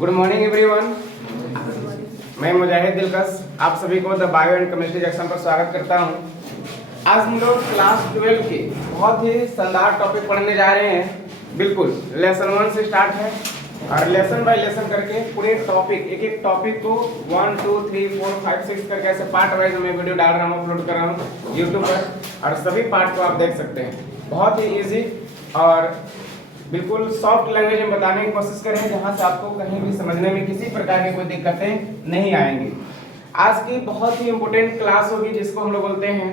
Good morning everyone. मैं मुजाहिद दिलकश आप सभी को the bio and chemistry section पर स्वागत करता हूं। आज हम लोग क्लास 12 के बहुत ही शानदार टॉपिक पढ़ने जा रहे हैं। बिल्कुल लेसन 1 से स्टार्ट है और लेसन बाय लेसन करके पूरे टॉपिक एक एक टॉपिक को 1 2 3 4 5 6 करके ऐसे पार्ट वाइज मैं वीडियो डाल रहा हूँ, अपलोड कर रहा हूँ यूट्यूब पर और सभी पार्ट को आप देख सकते हैं। बहुत ही ईजी और बिल्कुल सॉफ्ट लैंग्वेज में बताने की कोशिश करें जहां से आपको कहीं भी समझने में किसी प्रकार की कोई दिक्कतें नहीं आएंगी। आज की बहुत ही इंपॉर्टेंट क्लास होगी जिसको हम लोग बोलते हैं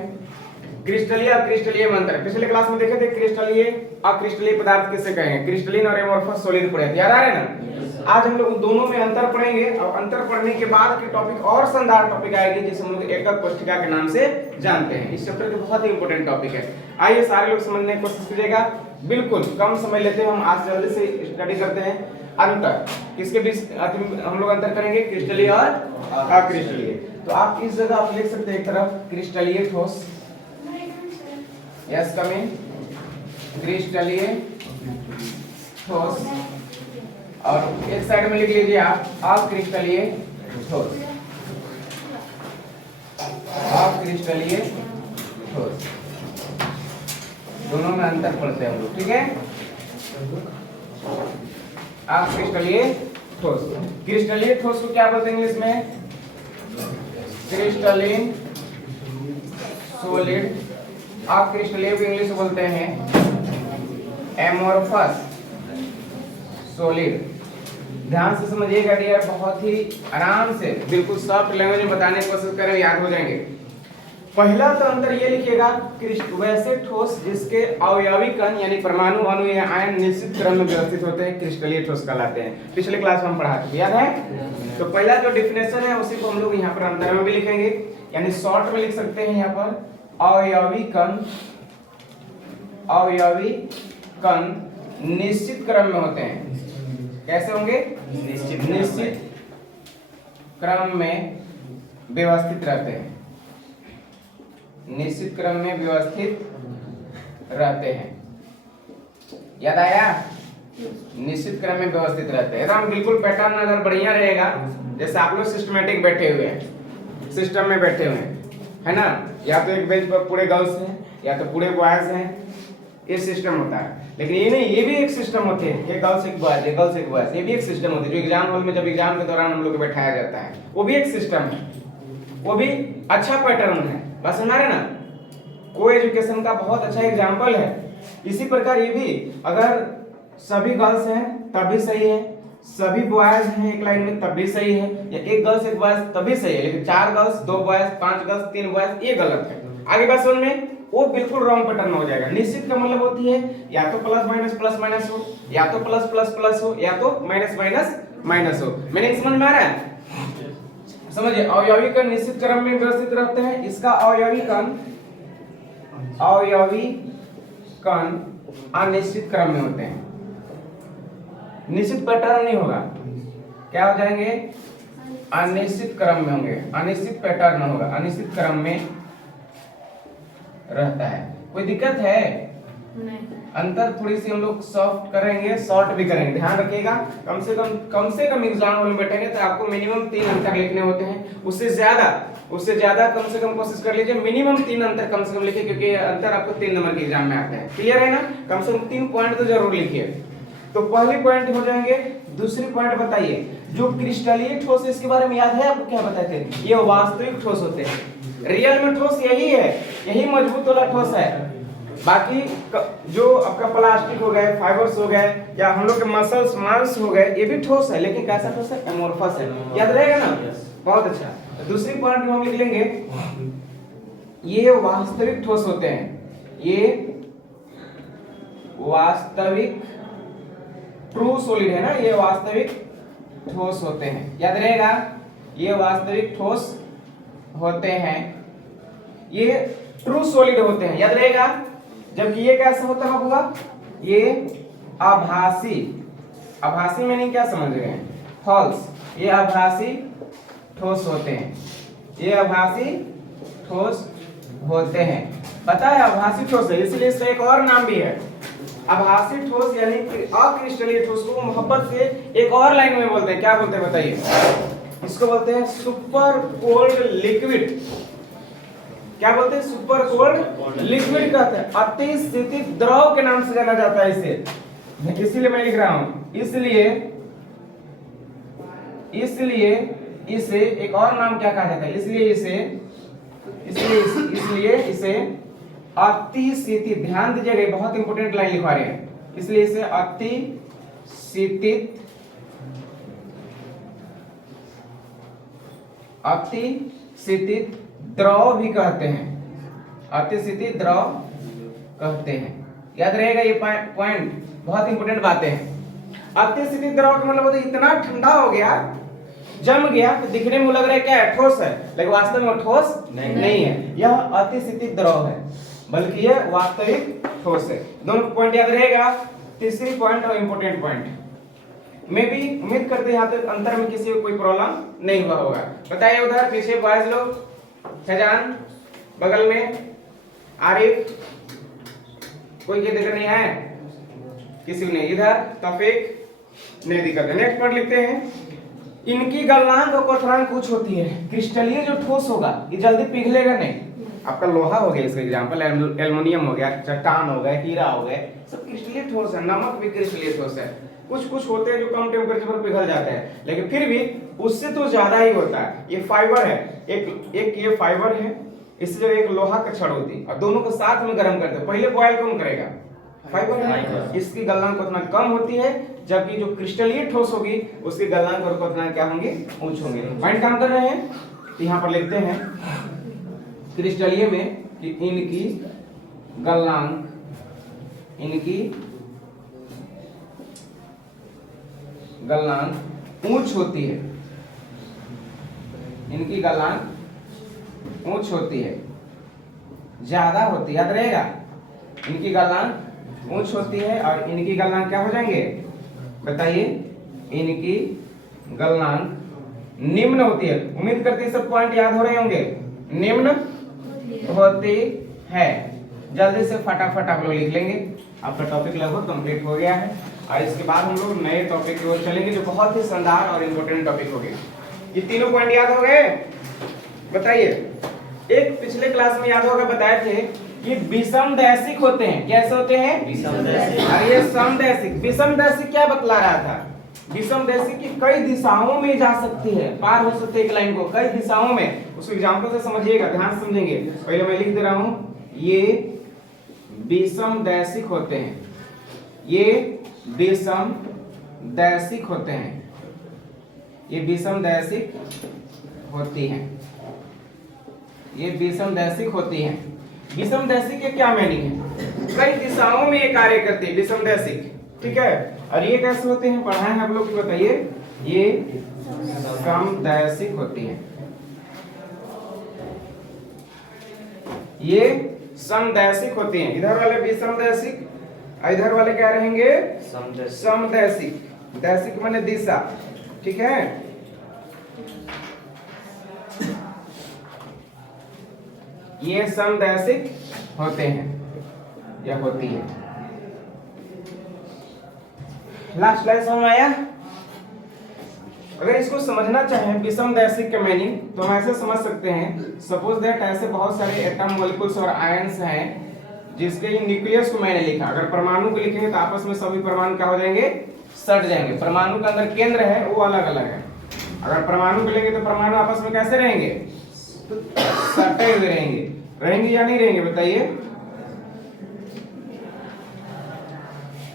क्रिस्टलीय अक्रिस्टलीय मंत्र। पिछले क्लास में देखे थे क्रिस्टलीय अक्रिस्टलीय पदार्थ किसे कहेंगे, क्रिस्टलीन और एमोर्फस सॉलिड पढ़े थे, याद आ रहे हैं ना। आज हम लोग दोनों में अंतर पढ़ेंगे और अंतर पढ़ने के बाद के टॉपिक और शानदार टॉपिक आएगी जिसे हम लोग एकक कोष्ठिका के नाम से जानते हैं। इस चैप्टर के बहुत ही इंपॉर्टेंट टॉपिक है। आइए सारे लोग समझने की कोशिश कीजिएगा। बिल्कुल कम समय लेते हैं हम, आज जल्दी से स्टडी करते हैं। अंतर किसके बीच हम लोग अंतर करेंगे, क्रिस्टलीय और अक्रिस्टलीय। तो आप इस जगह आप लिख सकते हैं एक तरफ क्रिस्टलीय ठोस, यस कम इन, क्रिस्टलीय ठोस और एक साइड में लिख लीजिए आप अक्रिस्टलीय ठोस, अक्रिस्टलीय ठोस। दोनों में अंतर पढ़ते हैं हम लोग, ठीक है। अक्रिस्टलीय ठोस, क्रिस्टलीय ठोस को क्या बोलते हैं इंग्लिश में, क्रिस्टलीन सॉलिड। अक्रिस्टलीय को इंग्लिश में बोलते हैं एमोर्फस सॉलिड। ध्यान से समझिएगा डियर, बहुत ही आराम से बिल्कुल सॉफ्ट लैंग्वेज में बताने की कोशिश करें, याद हो जाएंगे। पहला तो अंतर ये लिखिएगा, वैसे ठोस जिसके अवयवी कण यानी परमाणु अणु या आयन निश्चित क्रम में व्यवस्थित होते हैं क्रिस्टलीय ठोस कहलाते हैं। पिछले क्लास में हम पढ़ा चुके, याद है। तो पहला जो डिफिनेशन है उसी को हम लोग यहाँ पर अंतर में भी लिखेंगे, यानी शॉर्ट में लिख सकते हैं यहाँ पर अवयवी कण निश्चित क्रम में होते हैं। कैसे होंगे, निश्चित क्रम में व्यवस्थित रहते हैं, निश्चित क्रम में व्यवस्थित रहते हैं। याद आया, निश्चित क्रम में व्यवस्थित रहते हैं। एकदम बिल्कुल पैटर्न अगर बढ़िया रहेगा, जैसे आप लोग सिस्टमेटिक बैठे हुए हैं, सिस्टम में बैठे हुए हैं, है ना। या तो एक बेंच पर पूरे गर्ल्स हैं या तो पूरे बॉयज हैं, ये सिस्टम होता है। लेकिन ये नहीं, ये भी एक सिस्टम होते हैं, एक गर्ल्स एक बॉयज, एक गर्ल्स एक बॉयज, ये भी एक सिस्टम होती है। जो एग्जाम हॉल में जब एग्जाम के दौरान हम लोग को बैठाया जाता है, वो भी एक सिस्टम है, वो भी अच्छा पैटर्न है। बस हमारे ना को एजुकेशन का बहुत अच्छा एग्जाम्पल है। इसी प्रकार ये भी, अगर सभी गर्ल्स हैं तब भी सही है, सभी बॉयज हैं एक लाइन में तब भी सही है, या एक गर्ल्स एक बॉयज तब भी सही है। लेकिन 4 गर्ल्स 2 बॉयज 5 गर्ल्स 3 बॉयज ये गलत है। आगे बात समझ में, वो बिल्कुल रॉन्ग पैटर्न हो जाएगा। निश्चित का मतलब होती है या तो प्लस माइनस हो, या तो प्लस प्लस प्लस हो, या तो माइनस माइनस माइनस हो। मैंने समझ में आ रहा है, समझिए। अवयवी कण निश्चित क्रम में व्यवस्थित रहते हैं। इसका अवयवी कण अनिश्चित क्रम में होते हैं, निश्चित पैटर्न नहीं होगा। क्या हो जाएंगे, अनिश्चित क्रम में होंगे, अनिश्चित पैटर्न होगा, अनिश्चित क्रम में रहता है। कोई दिक्कत है नहीं। अंतर थोड़ी सी हम लोग सॉफ्ट करेंगे, शॉर्ट भी करेंगे, ध्यान रखिएगा। कम से कम एग्जाम में बैठेंगे तो आपको मिनिमम 3 अंतर लिखने होते हैं। उससे ज्यादा कम से कम कोशिश कर लीजिए, मिनिमम 3 अंतर कम से कम लिखिए, क्योंकि अंतर आपको 3 नंबर के एग्जाम में आता है। क्लियर है ना, कम से कम 3 पॉइंट तो जरूर लिखिए। तो पहली पॉइंट हो जाएंगे। दूसरी पॉइंट बताइए, जो क्रिस्टलीय ठोस है इसके बारे में याद है आपको, क्या बताए थे, ये वास्तविक ठोस होते हैं। रियल में ठोस यही है, यही मजबूत वाला ठोस है। बाकी जो आपका प्लास्टिक हो गए, फाइबर्स हो गए, या हम लोग के मसल्स मांस हो गए, ये भी ठोस है, लेकिन कैसा ठोस है, एमोर्फस है। याद रहेगा ना, बहुत अच्छा। दूसरी पॉइंट में हम लिख लेंगे, ये वास्तविक ठोस होते हैं, ये वास्तविक ट्रू सॉलिड है ना, ये वास्तविक ठोस होते हैं। याद रहेगा, ये वास्तविक ठोस होते हैं, ये ट्रू सॉलिड होते हैं। याद रहेगा, जबकि ये कैसा होता होगा, ये आभासी, आभासी मीनिंग क्या समझ गए, फॉल्स। ये आभासी ठोस होते हैं, ये आभासी ठोस होते हैं। पता है आभासी ठोस है, इसलिए इसका एक और नाम भी है, आभासी ठोस यानी कि अक्रिस्टलीय ठोस को मोहब्बत से एक और लाइन में बोलते हैं, क्या बोलते हैं बताइए? इसको बोलते हैं सुपर कोल्ड लिक्विड। क्या बोलते हैं? सुपर कोल्ड लिक्विड कहते हैं। अति शीतल द्रव के नाम से जाना जाता है इसे, इसीलिए मैं लिख रहा हूं। इसलिए इसे एक और नाम क्या कहा जाता है? इसलिए इसे अति शीतित, ध्यान दीजिएगा, बहुत इंपोर्टेंट लाइन लिखवा रहे हैं। इसलिए इसे अति शीतित द्रव भी कहते हैं। अति शीतित द्रव कहते हैं। याद रहेगा ये पॉइंट, बहुत इंपोर्टेंट बातें हैं। अति शीतित द्रव का मतलब होता है इतना ठंडा हो गया, जम गया, तो दिखने में लग रहा है क्या है? ठोस है, लेकिन वास्तव में वो ठोस नहीं है। यह अति शीतित द्रव है, बल्कि यह वास्तविक ठोस है। दोनों पॉइंट याद रहेगा। तीसरी पॉइंट और इंपोर्टेंट पॉइंट में भी उम्मीद करते हैं यहाँ तक अंतर में किसी को कोई प्रॉब्लम नहीं हुआ होगा। बताइए उधर पीछे बॉयज लोग, शहजान, बगल में आरिफ, कोई की दिक्कत नहीं है? किसी को नहीं? इधर तौफीक, नहीं दिक्कत है। नेक्स्ट पॉइंट लिखते हैं, इनकी गलनांक और क्वथनांक कुछ होती है। क्रिस्टलीय जो ठोस होगा ये जल्दी पिघलेगा नहीं। आपका लोहा हो गया इसका एग्जांपल, एल्युमिनियम हो गया, चट्टान हो गया, हीरा हो गया, सब क्रिस्टलीय ठोस है। नमक भी क्रिस्टलीय ठोस है। कुछ होते हैं जो कम टेम्परेचर पर पिघल जाते हैं, लेकिन फिर भी उससे तो ज्यादा ही होता है। ये फाइबर है, एक ये फाइबर है, इससे जो एक लोहा का छड़ होती है, और दोनों को साथ में गर्म करते हैं। पहले बॉयल कौन करेगा? फाइबर है। इसकी गलनांक उतना कम होती है, जबकि जो क्रिस्टलीय ठोस होगी उसकी गलनांक और क्वथनांक क्या होंगे? ऊंच होंगे। पॉइंट काम कर रहे हैं, यहाँ पर लिखते हैं क्रिस्टलीय में कि इनकी गलनांक ऊंच होती है। इनकी गलनांक ऊंच होती है, ज्यादा होती है। याद रहेगा, इनकी गलनांक ऊंच होती है और इनकी गलनांक क्या हो जाएंगे? बताइए। इनकी गलनांक निम्न होती है। उम्मीद करते हैं सब पॉइंट याद हो रहे होंगे। निम्न होती है। जल्दी से फटाफट आप लोग लिख लेंगे। आपका टॉपिक लगभग कंप्लीट हो गया है, और इसके बाद हम लोग नए टॉपिक की ओर चलेंगे जो बहुत ही शानदार और इम्पोर्टेंट टॉपिक हो गए। ये तीनों पॉइंट याद हो गए? बताइए। एक पिछले क्लास में याद होगा बताए थे कि विषमदैशिक होते हैं। कैसे होते हैं? विषमदैशिक। और ये समदैशिक। विषमदैशिक क्या बतला रहा था? विषमदैशिक की कई दिशाओं में जा सकती है, पार हो सकती है एक लाइन को कई दिशाओं में। उसको एग्जांपल से समझिएगा, ध्यान से समझेंगे। पहले मैं लिख दे रहा हूं, ये विषमदैशिक होते हैं। ये विषमदैशिक होते हैं। ये विषमदैशिक होती हैं। ये विषमदैशिक होती हैं। विषमदैशिक के क्या मीनिंग है? कई दिशाओं में ये कार्य करती है विषमदैशिक, ठीक है। और ये कैसे होते हैं? पढ़ाए हैं आप लोग, बताइए। ये समदैशिक होती हैं। ये समदैशिक होती हैं। इधर वाले विषमदैशिक, इधर वाले क्या रहेंगे? समदैशिक। दैशिक माने दिशा, ठीक है। ये समदैशिक होते हैं या होती है। लास्ट लाइन समझ आया? अगर इसको समझना चाहें विषमदैशिक के मीनिंग, तो हम ऐसे समझ सकते हैं। सपोज दैट ऐसे बहुत सारे एटम मॉलिक्यूल्स और आयंस हैं जिसके न्यूक्लियस को मैंने लिखा। अगर परमाणु को लिखेंगे तो आपस में सभी परमाणु क्या हो जाएंगे? सट जाएंगे। परमाणु के अंदर केंद्र है वो अलग अलग है। अगर परमाणु को लेंगे तो परमाणु आपस में कैसे रहेंगे? तो सटे हुए रहेंगे या नहीं रहेंगे? बताइए।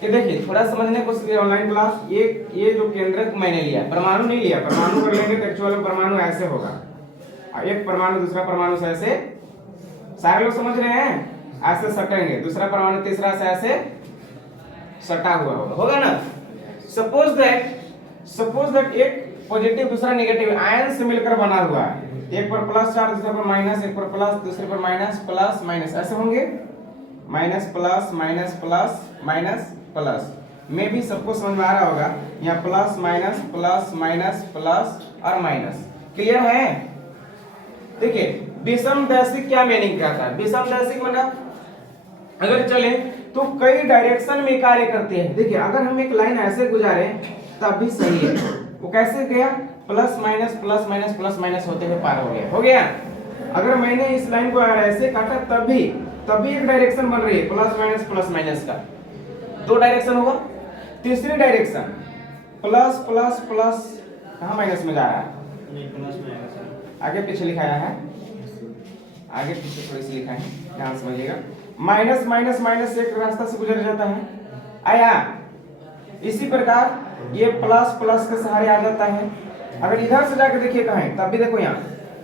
ये देखिए, थोड़ा समझने को ऑनलाइन क्लास, ये जो केंद्रक मैंने लिया, परमाणु नहीं लिया। परमाणु कर लेंगे तो एक्चुअल में परमाणु ऐसे होगा, एक परमाणु दूसरा परमाणु से ऐसे, सारे लोग समझ रहे हैं? ऐसे सटेंगे, दूसरा परमाणु तीसरा से ऐसे सटा हुआ होगा ना। सपोज दैट एक पॉजिटिव दूसरा नेगेटिव आयन से मिलकर बना हुआ है। एक पर प्लस चार्ज, दूसरे पर माइनस, एक पर प्लस, दूसरे पर माइनस, प्लस माइनस ऐसे होंगे। Minus plus minus plus minus plus में भी सबको समझ में आ रहा होगा। यहाँ प्लस माइनस प्लस और माइनस। क्लियर है? देखिए विषमदैशिक क्या मीनिंग क्या था? विषमदैशिक मतलब अगर चले तो कई डायरेक्शन में कार्य करती है। देखिए अगर हम एक लाइन ऐसे गुजारे तब भी सही है, वो कैसे गया, plus minus plus minus plus minus होते हुए पार हो गया। अगर मैंने इस लाइन को ऐसे काटा तब भी एक डायरेक्शन बन रही है, प्लस माइनस का 2 डायरेक्शन होगा। तीसरी डायरेक्शन प्लस प्लस प्लस, कहाँ माइनस में जा रहा है, आगे पीछे लिखाया है, आगे पीछे थोड़ी सी लिखा है, ध्यान समझिएगा। माइनस माइनस माइनस एक रास्ता से गुजर जाता है आया, इसी प्रकार ये प्लस प्लस के सहारे आ जाता है। अगर इधर से जाके देखिए कहें तब भी देखो यहाँ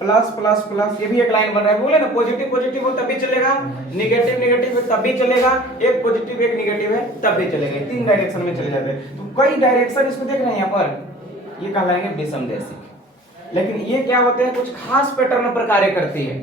प्लस प्लस प्लस, ये भी एक लाइन बन रहा है। बोले ना पॉजिटिव पॉजिटिव हो तब भी चलेगा, निगेटिव निगेटिव है तब भी चलेगा, एक पॉजिटिव एक निगेटिव है तब भी चलेगा, 3 डायरेक्शन में चले जाते हैं। तो कई डायरेक्शन इसको देख रहे हैं यहाँ पर, ये कहलाएंगे विषमदैशिक। लेकिन ये क्या होते हैं, कुछ खास पैटर्न पर कार्य करती है,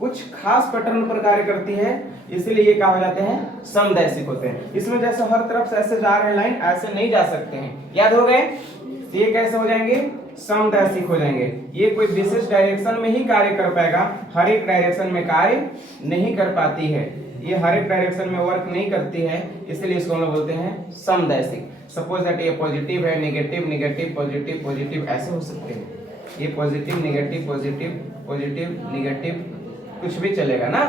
कुछ खास पैटर्न पर कार्य करती है, इसलिए ये क्या हो जाते हैं, समदैशिक होते हैं। इसमें जैसे हर तरफ से ऐसे जा रहे हैं लाइन, ऐसे नहीं जा सकते हैं, याद हो गए। तो ये कैसे हो जाएंगे, समदैशिक हो जाएंगे। ये कोई विशेष डायरेक्शन में ही कार्य कर पाएगा, हर एक डायरेक्शन में कार्य नहीं कर पाती है, ये हर एक डायरेक्शन में वर्क नहीं करती है, इसलिए इसको हम लोग बोलते हैं समदैशिक। सपोज दैट ये पॉजिटिव है, नेगेटिव नेगेटिव पॉजिटिव पॉजिटिव ऐसे हो सकते हैं, ये positive negative positive positive negative कुछ भी चलेगा ना।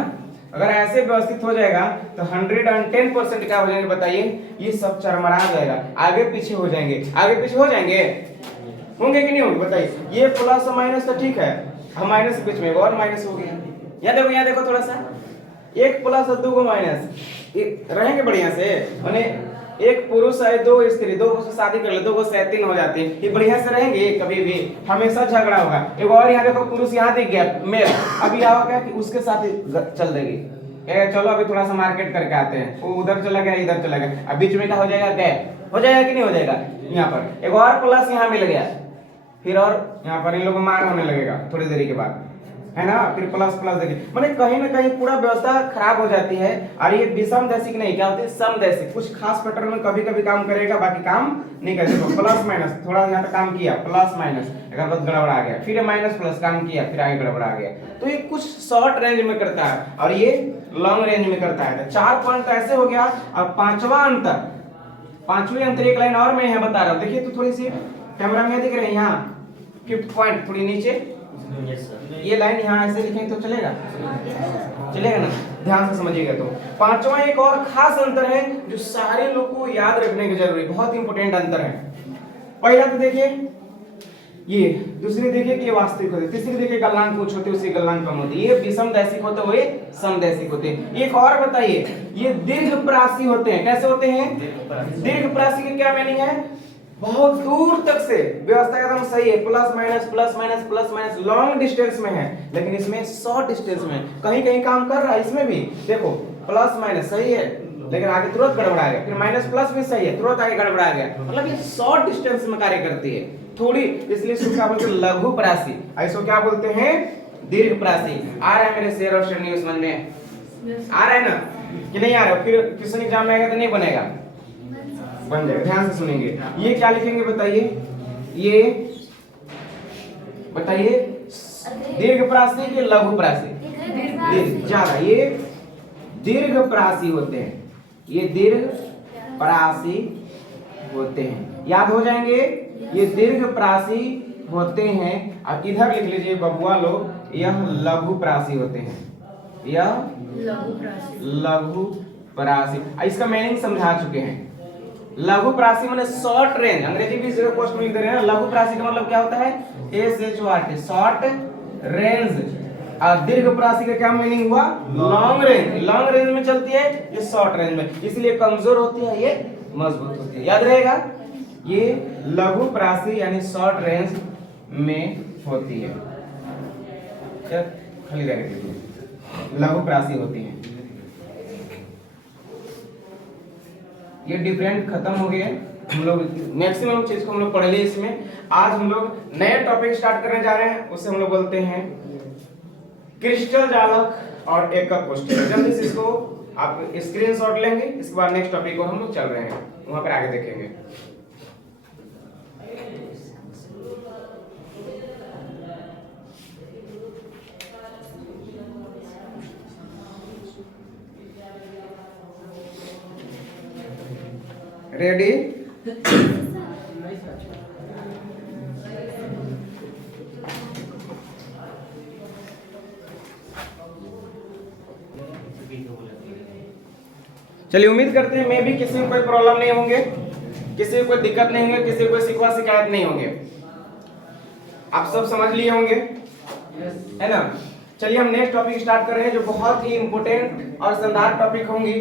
अगर ऐसे व्यवस्थित हो जाएगा तो 110% क्या हो जाएंगे बताइए, ये सब चरमरा जाएगा, आगे पीछे हो जाएंगे, आगे पीछे हो जाएंगे, होंगे कि नहीं होंगे बताइए। ये प्लस और माइनस तो ठीक है, हम माइनस के बीच में और माइनस हो गया, यहाँ देखो थोड़ा सा, एक प्लस और 2 माइनस रहेंगे बढ़िया से। माने एक पुरुष है 2 स्त्री, 2 से शादी कर ले, 2 से 3 हो जाती है, ये बढ़िया से रहेंगे कभी भी, हमेशा झगड़ा होगा। एक और यहाँ देखो पुरुष यहाँ दिख गया मेल, अभी क्या होगा कि उसके साथ चल देगी, चलो अभी थोड़ा सा मार्केट करके आते हैं, वो उधर चला गया इधर चला गया, अब बीच में क्या हो जाएगा, गैप हो जाएगा कि नहीं हो जाएगा। यहाँ पर एक और प्लस यहाँ मिल गया, फिर और यहाँ पर इन लोगों को मार होने लगेगा थोड़ी देरी के बाद, है ना, फिर प्लस प्लस देखिए, माने कहीं ना कहीं पूरा व्यवस्था खराब हो जाती है। और ये विषमदैशिक नहीं, क्या होती है, समदैशिक। कुछ खास पैटर्न में कभी कभी काम करेगा, बाकी काम नहीं करेगा। प्लस माइनस थोड़ा यहाँ पे काम किया, प्लस माइनस अगर बस गड़बड़ा गया, फिर माइनस प्लस काम किया, फिर आगे गड़बड़ा गया। तो ये कुछ शॉर्ट रेंज में करता है और ये लॉन्ग रेंज में करता है। तो 4 पॉइंट ऐसे हो गया। और पांचवी अंतर एक लाइन और मैं यहाँ बता रहा हूँ, देखिए तो थोड़ी सी कैमरा में दिख रहे हैं, यहाँ 5th पॉइंट थोड़ी नीचे, ये लाइन यहाँ ऐसे लिखेंगे तो चलेगा, चलेगा ना, ध्यान से समझिएगा। तो 5वां एक और खास अंतर है जो सारे लोग को याद रखने की जरूरी, बहुत इंपॉर्टेंट अंतर है। पहला तो देखिए ये, दूसरी देखिए कि ये वास्तविक होते, तीसरी देखिए गलनांक कुछ होते उससे गलनांक कम होती है, ये विषमदैशिक होते हुए समदैशिक होते हैं। एक और बताइए, ये दीर्घप्रासी होते हैं, कैसे होते हैं, दीर्घप्रासी का क्या मीनिंग है, बहुत दूर तक से व्यवस्था एकदम सही है, plus minus plus minus plus minus long distance में है, लेकिन इसमें शॉर्ट डिस्टेंस में कहीं कहीं काम कर रहा है। इसमें भी देखो प्लस माइनस सही है, लेकिन आगे तुरंत गड़बड़ा गया, फिर माइनस प्लस भी सही है, तुरंत आगे गड़बड़ा गया, मतलब ये शॉर्ट डिस्टेंस में कार्य करती है थोड़ी, इसलिए इसको क्या बोलते हैं, लघु प्रासी। इसको क्या बोलते हैं, दीर्घ प्रासी। आ रहा है मेरे शेर और शेरनी समझ में, आ रहा है ना कि नहीं आ रहा, फिर क्वेश्चन एग्जाम में आएगा तो नहीं बनेगा, बन जाएगा, ध्यान से सुनेंगे। ये क्या लिखेंगे बताइए, ये बताइए दीर्घ प्रासी के लघु प्रासी, दीर्घ ज्यादा, ये दीर्घ प्रासी होते हैं, ये दीर्घ प्रासी होते हैं, याद हो जाएंगे, ये दीर्घ प्रासी होते हैं। अब इधर लिख लीजिए बबुआ लोग, यह लघु प्रासी होते हैं, यह लघु प्रासी। इसका मीनिंग समझा चुके हैं। लघु प्रासी माने शॉर्ट रेंज, अंग्रेजी भी जीरो कोस्ट में लिख दे रहे हैं। लघु प्रासी का मतलब क्या होता है, SHORT, शॉर्ट रेंज। और दीर्घ प्रासी का क्या मीनिंग हुआ, लॉन्ग रेंज, लॉन्ग रेंज में चलती है, ये शॉर्ट रेंज में, इसलिए कमजोर होती है, ये मजबूत होती है, याद रहेगा। ये लघु प्रासी यानी शॉर्ट रेंज में होती है, खाली रह गई, लघु प्रासी होती है। ये डिफरेंट खत्म हो गए, हम लोग मैक्सिमम चीज को हम लोग पढ़ लिए इसमें। आज हम लोग नए टॉपिक स्टार्ट करने जा रहे हैं, उसे हम लोग बोलते हैं क्रिस्टल जालक और एकक कोष्ठक। जल्दी से इसको आप स्क्रीनशॉट लेंगे, इसके बाद नेक्स्ट टॉपिक को हम लोग चल रहे हैं, वहां पर आगे देखेंगे। रेडी? चलिए, उम्मीद करते हैं मैं भी किसी को कोई प्रॉब्लम नहीं होंगे, किसी को कोई दिक्कत नहीं होंगे, किसी को कोई शिकवा शिकायत नहीं होंगे। आप सब समझ लिए होंगे, है ना? चलिए हम नेक्स्ट टॉपिक स्टार्ट कर रहे हैं जो बहुत ही इंपॉर्टेंट और शानदार टॉपिक होंगी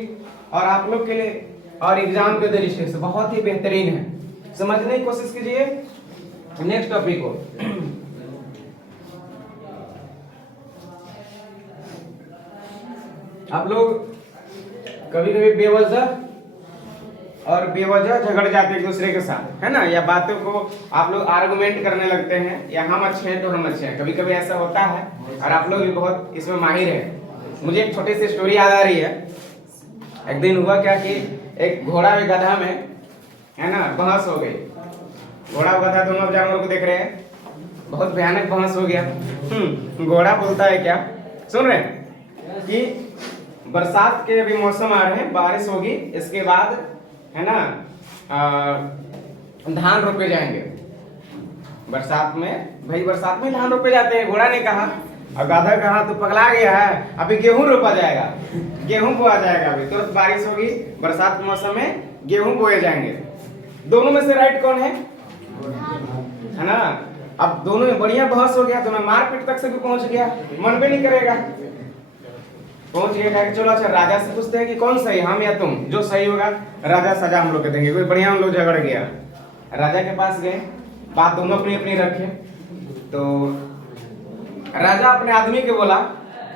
और आप लोग के लिए और एग्जाम के दृष्टि से बहुत ही बेहतरीन है। समझने की कोशिश कीजिए नेक्स्ट टॉपिक को। आप लोग कभी कभी बेवजह झगड़ जाते हैं एक दूसरे के साथ, है ना? या बातों को आप लोग आर्गुमेंट करने लगते हैं या हम अच्छे हैं तो हम अच्छे हैं, कभी कभी ऐसा होता है और आप लोग भी बहुत इसमें माहिर हैं। मुझे एक छोटी सी स्टोरी याद आ रही है। एक दिन हुआ क्या कि एक घोड़ा और गधा में, है ना, बहस हो गई। घोड़ा और गधा दोनों जानवरों को देख रहे हैं, बहुत भयानक बहस हो गया। घोड़ा बोलता है क्या, सुन रहे हैं कि बरसात के अभी मौसम आ रहे हैं, बारिश होगी, इसके बाद है ना धान रोपे जाएंगे। बरसात में, भाई बरसात में धान रोपे जाते हैं, घोड़ा ने कहा। और गधा कहा तो पगला गया है, अभी गेहूं रोपा जाएगा, गेहूं बोआ जाएगा, अभी तुरंत बारिश होगी, बरसात के मौसम में गेहूं बोए जाएंगे। दोनों में से राइट कौन है ना? अब दोनों में बढ़िया बहस हो गया, तो मैं मारपीट तक से भी पहुंच गया, मन भी नहीं करेगा, पहुंच गया। चलो अच्छा, राजा से पूछते हैं कि कौन सही, हम या तुम? जो सही होगा राजा सजा हम लोग के देंगे। कोई बढ़िया, हम लोग झगड़ गया, राजा के पास गए, बात दोनों अपनी अपनी रखे। तो राजा अपने आदमी के बोला,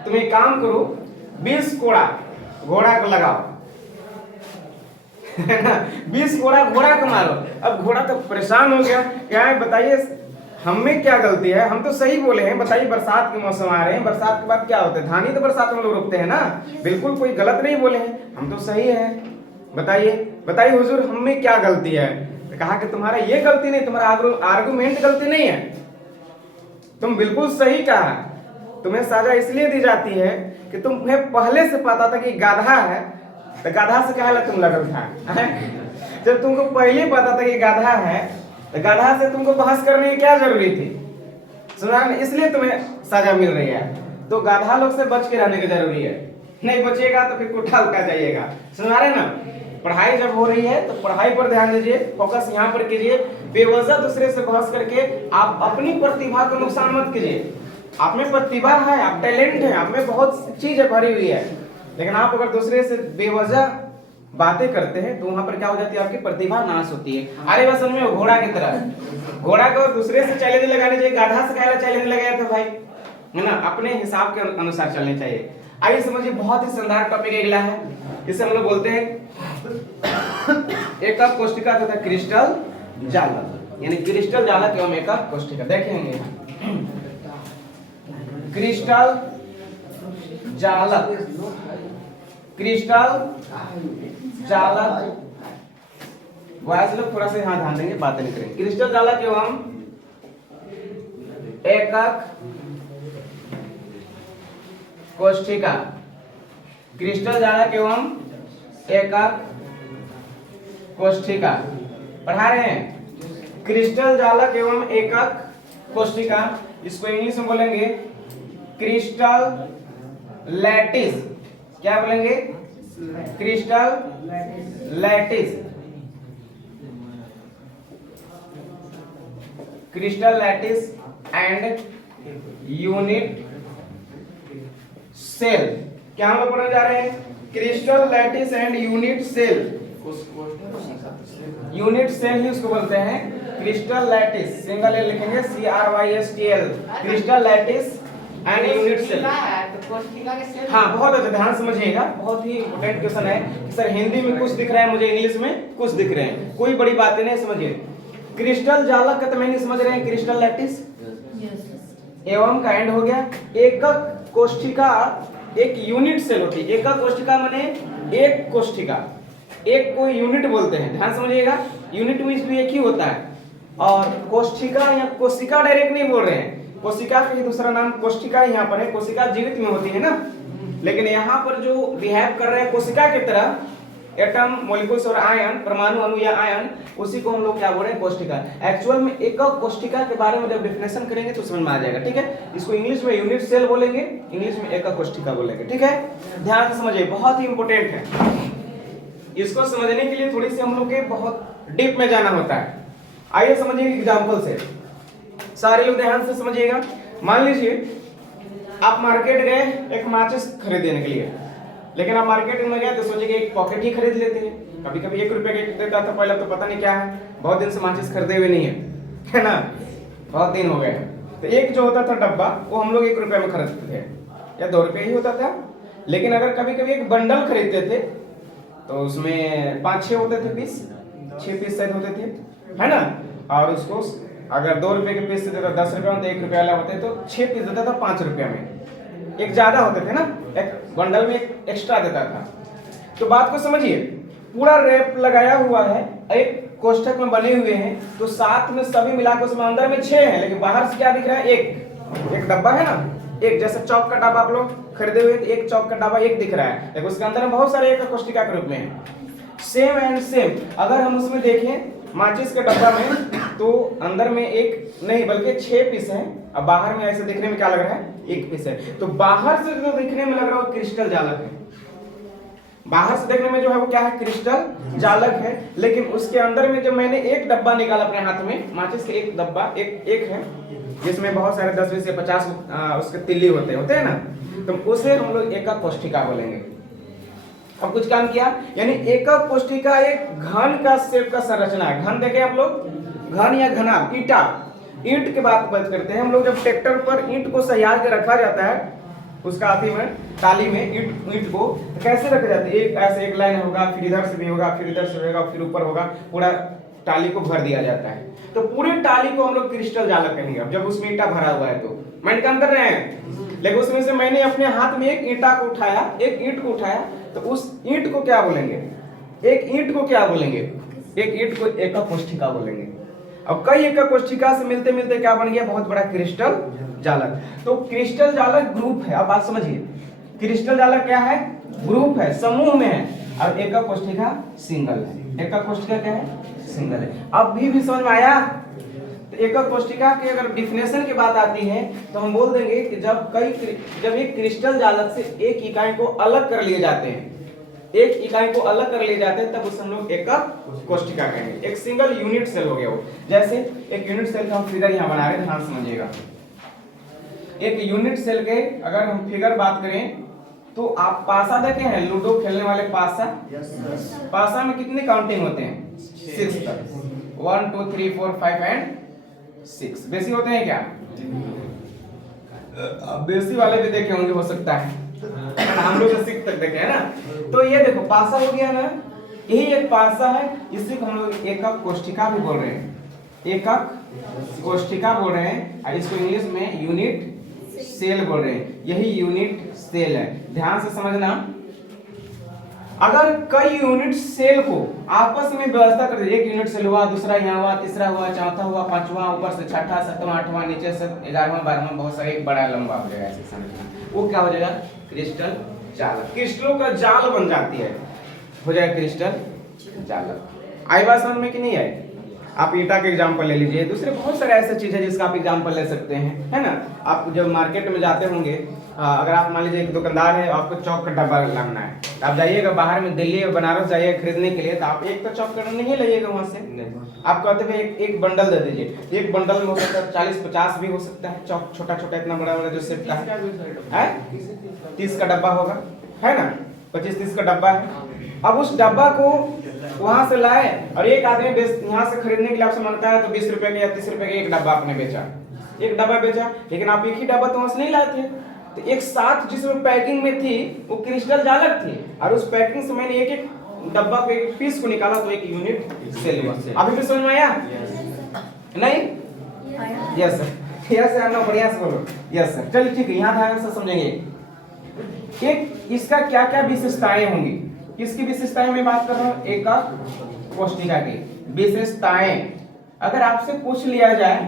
तुम एक काम करो, 20 कोड़ा घोड़ा को लगाओ, है ना? 20 कोड़ा घोड़ा को मारो। अब घोड़ा तो परेशान हो गया, क्या है बताइए, हम में क्या गलती है? हम तो सही बोले हैं, बताइए बरसात के मौसम आ रहे हैं, बरसात के बाद क्या होता है? धान ही तो बरसात में लोग रोपते हैं ना, बिल्कुल कोई गलत नहीं बोले हैं, हम तो सही है। बताइए बताइए हुजूर, हम में क्या गलती है? तो कहा कि तुम्हारा ये गलती नहीं, तुम्हारा आर्गुमेंट गलती नहीं है, तुम बिल्कुल सही कहा। तुम्हें सजा इसलिए दी जाती है कि तुम्हें पहले से पता था कि गधा है, तो गधा से कहा तुम लड़ल था। जब तुमको पहले पता था कि गधा है, तो गधा से तुमको बहस करने की क्या जरूरी थी? सुना, इसलिए तुम्हें सजा मिल रही है। तो गधा लोग से बच के रहने की जरूरी है, नहीं बचेगा तो फिर कुठा उठा जाइएगा। सुना रहे ना? पढ़ाई जब हो रही है तो पढ़ाई पर ध्यान दीजिए, फोकस यहाँ पर कीजिए। बेवजह दूसरे से बहस करके आप अपनी प्रतिभा को नुकसान मत कीजिए। आप में प्रतिभा है, आप टैलेंट है, आप में बहुत चीजें भरी हुई है, लेकिन आप अगर दूसरे से बेवजह बातें करते हैं तो वहां पर क्या हो जाती है? आपकी प्रतिभा नाश होती है। अरे बस समझ में, घोड़ा की तरह, घोड़ा को दूसरे से चैलेंज लगाने चाहिए, गधा से कहला चैलेंज लगाया था भाई, है ना? अपने हिसाब के अनुसार चलने चाहिए। आइए समझिए, बहुत ही शानदार टॉपिक अगला है, इसे हम लोग बोलते हैं एक कोष्ठिका तथा क्रिस्टल जालक, यानी क्रिस्टल जालक एवं एक कोष्ठिका। देखेंगे क्रिस्टल जालक, क्रिस्टल जालक, वैसे लोग थोड़ा सा यहाँ ध्यान देंगे, बातें नहीं करेंगे। क्रिस्टल जालक एवं एकक कोष्ठिका, क्रिस्टल जालक एवं एकक कोष्ठिका पढ़ा रहे हैं। क्रिस्टल जालक एवं एकक कोष्ठिका, इसको इंग्लिश में बोलेंगे क्रिस्टल लैटिस। क्या बोलेंगे? Crystal lattice, crystal lattice and unit cell. क्या हम लोग पढ़ने जा रहे हैं? Crystal lattice and unit cell. Unit cell ही उसको बोलते हैं, क्रिस्टल लैटिस, सिंगल एल लिखेंगे, CRYSTL, crystal lattice and unit cell. हाँ, बहुत अच्छा, ध्यान समझिएगा, बहुत ही इंपॉर्टेंट क्वेश्चन है। सर हिंदी में कुछ दिख रहा है मुझे, इंग्लिश में कुछ दिख रहे हैं, कोई बड़ी बात नहीं, समझिए। क्रिस्टल जालक का तो मैं नहीं समझ रहे हैं, क्रिस्टल लैटिस एवं का एंड हो गया। एकक कोष्ठिका एक यूनिट सेल होती है। एकक कोष्ठिका माने एक कोष्ठिका, एक को यूनिट बोलते हैं, ध्यान समझिएगा। यूनिट मींस भी एक ही होता है, और कोष्ठिका या कोशिका डायरेक्ट नहीं बोल रहे हैं, कोशिका का ही दूसरा नाम कोष्ठिका यहाँ पर है। कोशिका जीवित में होती है ना, लेकिन यहाँ पर जो बिहेव कर रहे हैं कोशिका की तरह, एटम, मॉलिक्यूल्स और आयन, परमाणु, अणु या आयन, उसी को हम लोग क्या बोल रहे हैं, कोष्ठिका। एक्चुअल में एकक कोष्ठिका के बारे में जब डेफिनेशन करेंगे तो समझ में आ जाएगा, ठीक है। इसको इंग्लिश में यूनिट सेल बोलेंगे, इंग्लिश में एकक कोष्ठिका बोलेंगे, ठीक है। ध्यान से समझिए, बहुत ही इंपॉर्टेंट है। इसको समझने के लिए थोड़ी सी हम लोग के बहुत डीप में जाना होता है। आइए समझिए एग्जांपल से, सारे लोग ध्यान से समझिएगा। मान लीजिए आप मार्केट गए एक माचिस खरीदने के लिए, लेकिन आप मार्केट में गए तो सोचे कि एक पॉकेट ही खरीद लेते हैं। कभी कभी 1 रुपए का देता था पहले, तो पता नहीं क्या है, बहुत दिन से माचिस खरीदे हुए नहीं है ना, बहुत दिन हो गए। तो एक जो होता था डब्बा, वो हम लोग 1 रुपए में खरीदते थे या 2 रुपए ही होता था। लेकिन अगर कभी कभी एक बंडल खरीदते थे तो उसमें 5-6 होते थे पीस, 6 पीस शायद होते थे, है ना। और उसको अगर 2 रुपए के पीस से देता 10 रुपए में, तो 1 रुपए वाला होते तो 6 पीस देता था 5 रुपए में। एक ज्यादा होते थे ना, एक बंडल में एक एक्स्ट्रा देता था। तो बात को समझिए, पूरा रैप लगाया हुआ है, एक कोष्ठक में बने हुए हैं, तो साथ में सभी मिलाकर उसमें अंदर में 6 है, लेकिन बाहर से क्या दिख रहा है, एक डब्बा है ना, एक जैसे चौक का डब्बा आप लोग खरीदे हुए, तो एक चौक का डब्बा एक दिख रहा है, लेकिन उसके अंदर में बहुत सारे एक कोष्ठिका के रूप में है। सेम एंड सेम अगर हम उसमें देखें माचिस के डब्बा में, तो अंदर में एक नहीं बल्कि 6 पीस है, अब बाहर में ऐसे दिखने में क्या लग रहा है, 1 पीस है। तो बाहर से जो दिखने में लग रहा है वो क्रिस्टल जालक है, बाहर से देखने में जो है वो क्या है, क्रिस्टल जालक है। लेकिन उसके अंदर में जब मैंने एक डब्बा निकाला अपने हाथ में, माचिस के एक डब्बा एक है, जिसमें बहुत सारे 10, 20 से 50 उसके तिल्ली होते हैं ना, तो उसे हम लोग एकक कोष्ठिका बोलेंगे। अब कुछ काम किया, यानी एकक कोष्ठिका एक घन का शेप का संरचना है। घन देखे आप लोग, घन या घना, ईटा, ईंट की बात करते हैं हम लोग। जब ट्रैक्टर पर ईंट को सरिया के रखा जाता है, उसका आती में टाली में ईंट को तो कैसे रखा जाता है, एक ऐसे एक लाइन होगा, फिर इधर से भी होगा, फिर इधर से होगा, फिर ऊपर होगा, पूरा टाली को भर दिया जाता है। तो पूरी टाली को हम लोग क्रिस्टल जालक कहेंगे। अब जब उसमें ईंटा भरा हुआ है तो माइंड काम कर रहे हैं, लेकिन उसमें से मैंने अपने हाथ में एक ईंटा को उठाया, एक ईंट को उठाया, तो उस ईंट को क्या बोलेंगे, एक ईंट को क्या बोलेंगे, एक ईंट को एकक कोष्ठिका बोलेंगे। अब कई एकक कोष्ठिका से मिलते मिलते क्या बन गया, बहुत बड़ा क्रिस्टल जालक। तो क्रिस्टल जालक ग्रुप है। अब बात समझिए, क्रिस्टल जालक क्या है, ग्रुप है, समूह में है, और एकक कोष्ठिका सिंगल है। एकक कोष्ठिका क्या है, सिंगल है। अब भी समझ में आया। तो एकक कोष्ठिका की अगर डिफिनेशन की बात आती है तो हम बोल देंगे कि जब एक क्रिस्टल जालक से एक इकाई को अलग कर लिए जाते हैं, एक इकाई को अलग कर लिए जाते हैं, तब उसे हम लोग एकक कोष्ठिका कहेंगे। एक सिंगल यूनिट सेल हो गया वो। जैसे एक यूनिट सेल का हम फिगर यहाँ बना रहे हैं, ध्यान समझिएगा। एक यूनिट सेल के अगर हम फिगर बात करें तो आप पासा देखे हैं, लूडो खेलने वाले पासा, पासा में कितने काउंटिंग होते हैं, 6 तक, 1 2 3 4 5 एंड 6। बेसी होते हैं क्या, बेसी वाले भी देखे होंगे, हो सकता है हम लोग 6 तक देखे है ना। तो ये देखो पासा हो गया ना, यही एक पासा है, इसी को हम लोग एकक कोष्ठिका भी बोल रहे हैं, एकक कोष्ठिका बोल रहे हैं, और इसको इंग्लिश में यूनिट सेल बोल रहे हैं। यही यूनिट सेल है, ध्यान से समझना। अगर कई यूनिट सेल को आपस में व्यवस्था कर दे, एक यूनिट सेल हुआ, दूसरा यहाँ हुआ, तीसरा हुआ, चौथा हुआ, पांचवा, ऊपर से छठा, सातवां, आठवां, नीचे से 11वां, 12वां, बहुत सारे, एक बड़ा लंबा हो जाएगा ऐसे संरचना, वो क्या हो जाएगा, क्रिस्टल जालक। क्रिस्टलों का जाल बन जाती है, हो जाएगा क्रिस्टल जालक। आई बात समझ में कि नहीं आई। आप ईटा के एग्जाम्पल ले लीजिए, दूसरे बहुत सारे ऐसे चीज है जिसका आप एग्जाम्पल ले सकते हैं, है ना। आप जब मार्केट में जाते होंगे, अगर आप मान लीजिए एक दुकानदार है, आपको चौक का डब्बा लाना है, तो आप जाइएगा बाहर में, दिल्ली और बनारस जाइए खरीदने के लिए, तो आप एक तो चौक का नहीं लाइएगा वहां से, आप कहते हैं एक बंडल दे दीजिए। एक बंडल में हो सकता है 40-50 भी हो सकता है, चौक छोटा छोटा इतना बड़ा बड़ा जो सेट का है, 30 का डब्बा होगा, है ना, 25-30 का डब्बा है। अब उस डब्बा को वहां से लाए और एक आदमी यहाँ से खरीदने के लिए आपसे मांगता है, तो 20 रुपए के या 30 रुपए के एक डब्बा आपने बेचा, एक डब्बा बेचा, लेकिन आप एक ही डब्बा तो वहां से नहीं लाए थे, तो एक साथ जिसमें पैकिंग में थी वो क्रिस्टल जालक थी, और उस पैकिंग से मैंने एक एक डब्बा को, एक पीस को निकाला, तो एक यूनिट सेल हुआ। अभी भी समझ में आया नहीं? यस सर, यस सर, बढ़िया से बोलो, यस सर। चलिए ठीक है, यहाँ ध्यान से समझेंगे। एक इसका क्या क्या विशेषताएं होंगी, किसकी विशेषताएं मैं बात कर रहा हूँ, एकक कोष्ठिका की विशेषताएं। अगर आपसे पूछ लिया जाए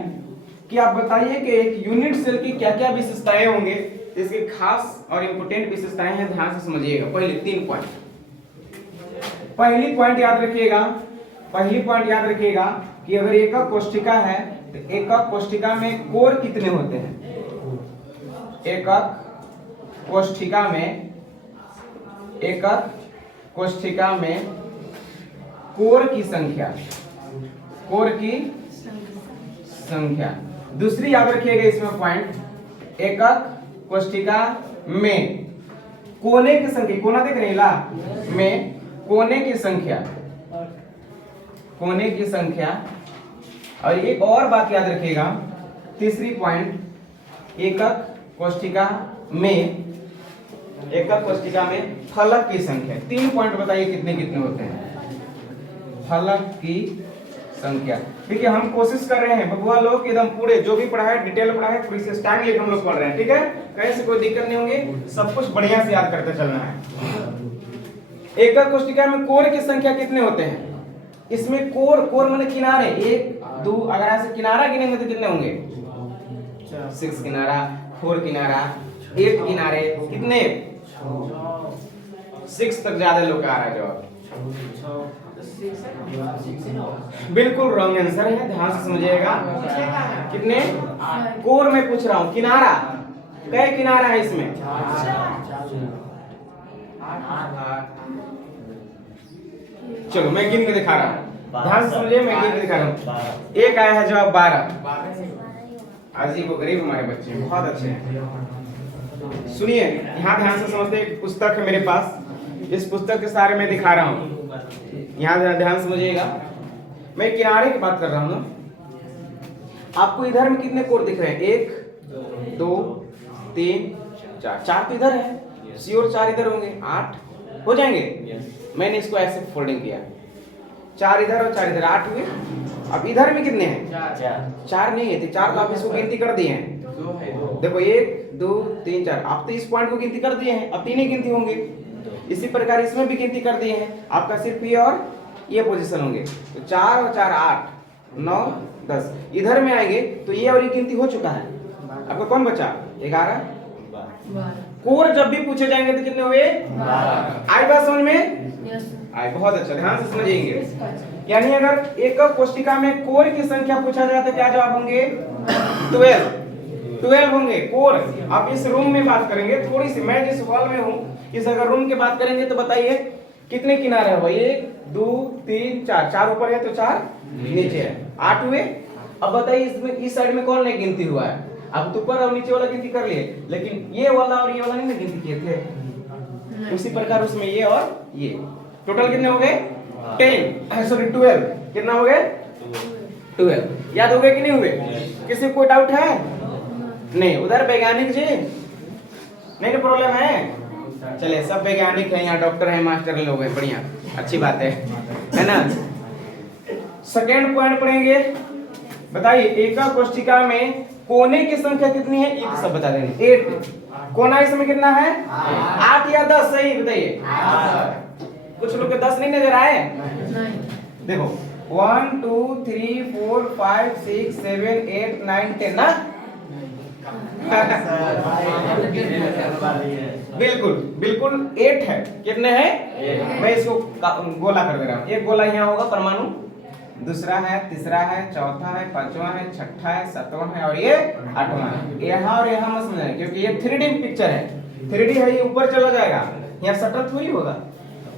कि आप बताइए कि एक यूनिट सेल की क्या क्या विशेषताएं होंगे, इसकी खास और इंपोर्टेंट विशेषताएं हैं, ध्यान से समझिएगा। पहले 3 पॉइंट। पहली पॉइंट याद रखिएगा, पहली पॉइंट याद रखिएगा कि अगर एकक कोष्ठिका है तो एकक कोष्ठिका में कोर कितने होते हैं? एकक कोष्ठिका में, एकक कोष्ठिका में कोर की संख्या, कोर की संख्या। दूसरी याद रखिएगा इसमें पॉइंट, एकक कोष्ठिका में कोने की संख्या, कोना देख रहे ला में कोने की संख्या, कोने की संख्या। और एक और बात याद रखिएगा, तीसरी पॉइंट, एकक कोष्ठिका में, एकक कोष्ठिका में फलक की संख्या। 3 पॉइंट बताइए कितने कितने होते हैं फलक की संख्या। ठीक है, हम कोशिश कर रहे हैं बबुआ लोग एकदम पूरे जो भी पढ़ा है डिटेल पढ़ा है पूरी स्टाइल लेकर हम लोग पढ़ रहे हैं। ठीक है, कहीं से कोई दिक्कत नहीं होंगे, सब कुछ बढ़िया से याद करते चलना है। एकक कोष्ठिका में कोर की संख्या कितने होते हैं? इसमें कोर, कोर माने किनारे, 1 2, अगर ऐसे किनारा गिनेंगे तो कितने होंगे? 6 किनारा, 4 किनारा, 8 किनारे, कितने? 6 तक ज्यादा लोग का आ रहा है जवाब। बिल्कुल रॉन्ग आंसर है, ध्यान से समझिएगा। कितने? कोर में पूछ रहा हूँ, किनारा कई किनारा है इसमें? 8। चलो मैं गिन के दिखा रहा हूँ, ध्यान से समझिए, मैं गिन के दिखा रहा हूँ। एक आया है जवाब 12। आज ही को गरीब हमारे बच्चे बहुत अच्छे हैं। सुनिए, यहाँ ध्यान से समझते, एक पुस्तक है मेरे पास, इस पुस्तक के सारे मैं दिखा रहा हूँ, यहाँ ध्यान समझिएगा। मैं किनारे की बात कर रहा हूँ ना। आपको इधर में कितने कोर दिख रहे हैं? 1 2 3 4, 4 तो इधर है, श्योर 4 इधर होंगे, 8 हो जाएंगे। मैंने इसको ऐसे फोल्डिंग किया, 4 इधर और 4 इधर, 8 हुए। अब इधर में कितने हैं? 4 नहीं है, 4 तो आप इसको गिनती कर दिए हैं। देखो 1 2 3 4, आप तो इस पॉइंट को गिनती कर दिए हैं, अब 3 ही गिनती होंगे। इसी प्रकार इसमें भी गिनती कर दिए हैं, आपका सिर्फ ये और ये पोजीशन होंगे। तो 4 और 4 8 9 10, इधर में आएंगे तो ये और ये गिनती हो चुका है। आपका कौन बचा? 11 12। कोर जब भी पूछे जाएंगे तो कितने हुए? 12। आई बात समझ में? आई, बहुत अच्छा, ध्यान से समझिएंगे। यानी अगर एकक कोष्ठिका में कोर की संख्या पूछा जाए तो क्या जवाब होंगे? 12 होंगे कोर। आप इस रूम में बात करेंगे, थोड़ी सी, मैं जिस हॉल में हूँ इस अगर रूम की बात करेंगे तो बताइए कितने किनारे है भाई? 1 2 3 4, 4 ऊपर है तो 4 नीचे है, 8 हुए। अब बताइए इसमें इस साइड में कौन नहीं गिनती हुआ है? आप ऊपर और नीचे वाला गिनती कर लिए, लेकिन ये वाला और ये वाला नहीं ना गिनती किए थे। उसी प्रकार उसमें ये और ये टोटल कितने हो गए? 10 सॉरी 12। कितना हो गए? 12। याद हो गए कि नहीं हुए? किसी को कोई डाउट है? नहीं। उधर वैज्ञानिक जी नहीं ना प्रॉब्लम है? चले, सब वैज्ञानिक है यहाँ, डॉक्टर है, मास्टर लोग हैं, बढ़िया, अच्छी बात है ना। सेकेंड पॉइंट पढ़ेंगे, बताइए एकक कोष्ठिका में कोने की संख्या कितनी है? ये सब बता देंगे। 8 कोना इसमें कितना है? 8 या 10? सही बताइए। कुछ लोग के 10 नहीं नजर आए? देखो 1 2 3 4 5 6 7 8 9 10 ना। बिल्कुल बिल्कुल 8 है। कितने हैं? मैं इसको गोला कर दे रहा हूँ। एक गोला यहाँ होगा परमाणु, दूसरा है, तीसरा है, चौथा है, पांचवा है, छठा है, सातवां है और ये 8वां है। यहाँ और यहाँ मत समझना क्योंकि ये 3D पिक्चर है, 3D है, ये ऊपर चला जाएगा, यहाँ सटल थोड़ी होगा।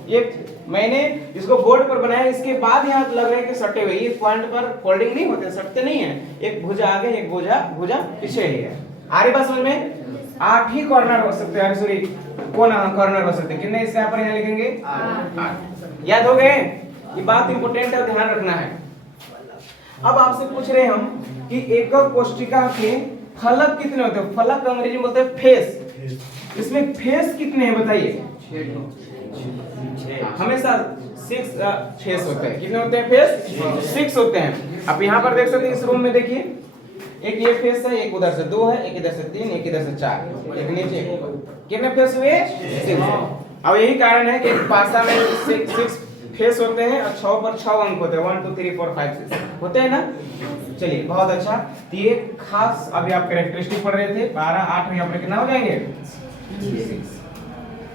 ये मैंने इसको बोर्ड पर बनाया, इसके बाद यहाँ लग रहा है कि सटे हुए, ये पॉइंट पर फोल्डिंग नहीं होते, सटते नहीं है। एक भुजा आगे, एक भुजा पीछे ही है। आ रही बात समझ में? 8 ही कॉर्नर हो सकते हैं, सॉरी कोना कॉर्नर हो सकते हैं। कितने इसके यहाँ पर यहाँ लिखेंगे? 8। याद हो गए? ये बात इंपोर्टेंट है, ध्यान रखना है। अब आपसे पूछ रहे हैं हम कि एकक कोष्ठिका के फलक कितने होते हैं? फलक अंग्रेजी में बोलते हैं फेस। इसमें फेस कितने हैं बताइए? हमेशा 6 फेस होते हैं। कितने होते हैं फेस? 6 होते हैं। आप यहाँ पर देख सकते हैं, इस रूम में देखिए, एक ये फेस है, एक उधर से 2 है, एक इधर से 3, एक इधर से 4, एक नीचे। कितने फेस हुए? 6। अब यही कारण है कि भाषा में 6 फेस होते हैं और 6 पर 6 अंक होते हैं, 1 2 3 4 5 6 होते हैं ना। चलिए बहुत अच्छा। तो ये खास अभी आप कैरेक्टरिस्टिक पढ़ रहे थे, 12 8 में यहाँ पर कितना हो जाएंगे? 6।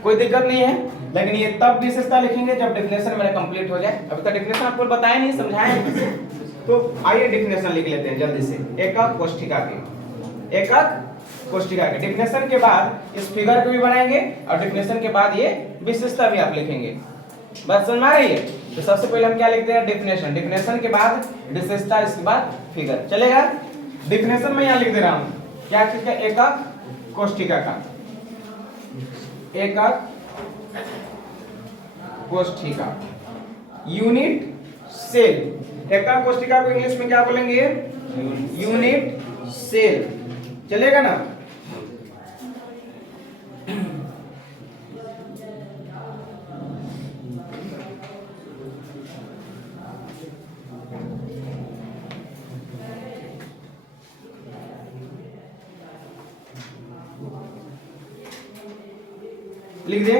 कोई दिक्कत नहीं है, लेकिन ये तब विशेषता लिखेंगे जब डेफिनेशन मेरा कंप्लीट हो जाए। अभी तक डेफिनेशन आपको बताया नहीं, समझाया नहीं, तो आइए डेफिनेशन लिख लेते हैं जल्दी से। एकक कोष्ठिका के, एकक कोष्ठिका के डेफिनेशन के बाद इस फिगर को भी बनाएंगे और डेफिनेशन के बाद ये विशेषता भी आप लिखेंगे। बात समझ में आ रही है? तो सबसे पहले हम क्या लिखते हैं, डेफिनेशन, डेफिनेशन के बाद विशेषता, इसके बाद फिगर, चलेगा? डेफिनेशन में यहाँ लिख दे रहा हूँ क्या चीज का, एकक कोष्ठिका का, एकक कोष्ठिका, यूनिट सेल। एकक कोष्ठिका को इंग्लिश में क्या बोलेंगे, यूनिट सेल, चलेगा ना? लिख दे,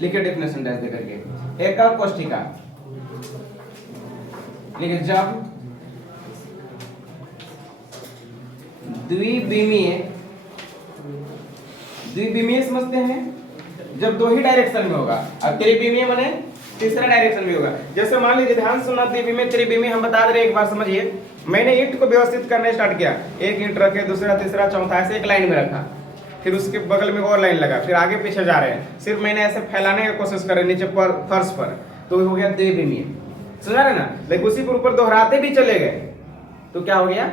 लिखे डेफिनेशन डैश दे करके। एकक कोष्ठिका लिखे, जब द्विविमीय, द्विविमीय समझते हैं जब दो ही डायरेक्शन में होगा, और त्रिविमीय माने तीसरा डायरेक्शन में होगा। जैसे मान लीजिए, ध्यान सुनना, द्विविमीय त्रिविमीय हम बता दे रहे हैं, एक बार समझिए। मैंने ईंट को व्यवस्थित करने स्टार्ट किया, एक ईंट रखे, दूसरा, तीसरा, चौथा, ऐसे एक लाइन में रखा, फिर उसके बगल में और लाइन लगा, फिर आगे पीछे जा रहे हैं, सिर्फ मैंने ऐसे फैलाने की कोशिश कर नीचे पर फर्श पर, तो हो गया द्विविमीय, समझ रहे ना? लेकिन उसी पर ऊपर दोहराते भी चले गए तो क्या हो गया,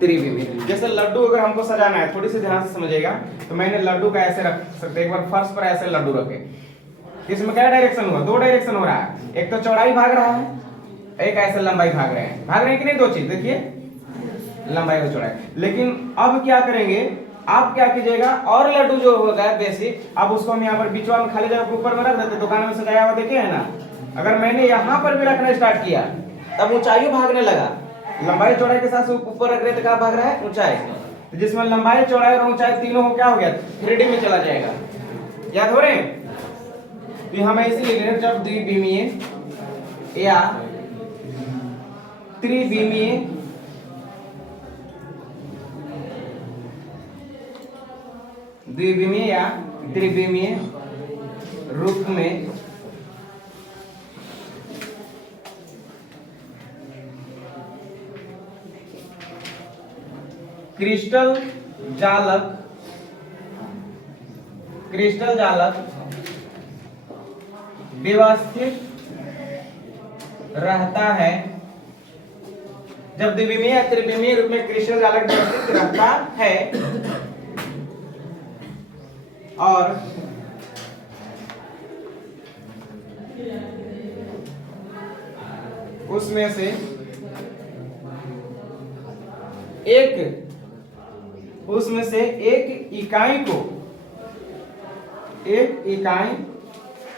त्रिविमीय। जैसे लड्डू अगर हमको सजाना है, थोड़ी सी ध्यान से समझिएगा, तो मैंने लड्डू का ऐसे रख सकते, एक बार फर्श पर ऐसे लड्डू रखे, इसमें क्या डायरेक्शन हुआ, दो डायरेक्शन हो रहा है, एक तो चौड़ाई भाग रहा है, एक ऐसे लंबाई भाग रहे हैं, भाग रहे हैं कि नहीं, दो चीज देखिए, लंबाई और चौड़ाई। लेकिन अब क्या करेंगे, आप क्या कीजिएगा, और लड्डू जो होगा बेसिक, अब उसको हम यहाँ पर बीच में खाली जगह के ऊपर में रख देते, दुकान में सजाया हुआ देखे है ना। अगर मैंने यहाँ पर भी रखना स्टार्ट किया, तब ऊंचाई भागने लगा, लंबाई चौड़ाई के साथ ऊपर रख रहे तो क्या भाग रहा है, ऊंचाई, तो जिसमें लंबाई चौड़ाई और ऊंचाई तीनों हो, क्या हो गया, 3D में चला जाएगा। याद हो रहे हैं? तो हम ऐसे लिख रहे हैं, जब द्विविमीय या त्रिविमीय, द्विविमीय या त्रिविमीय रूप में क्रिस्टल जालक, क्रिस्टल जालक व्यवस्थित रहता है। जब द्विविमीय या त्रिविमीय रूप में क्रिस्टल जालक व्यवस्थित रहता है और उसमें से एक इकाई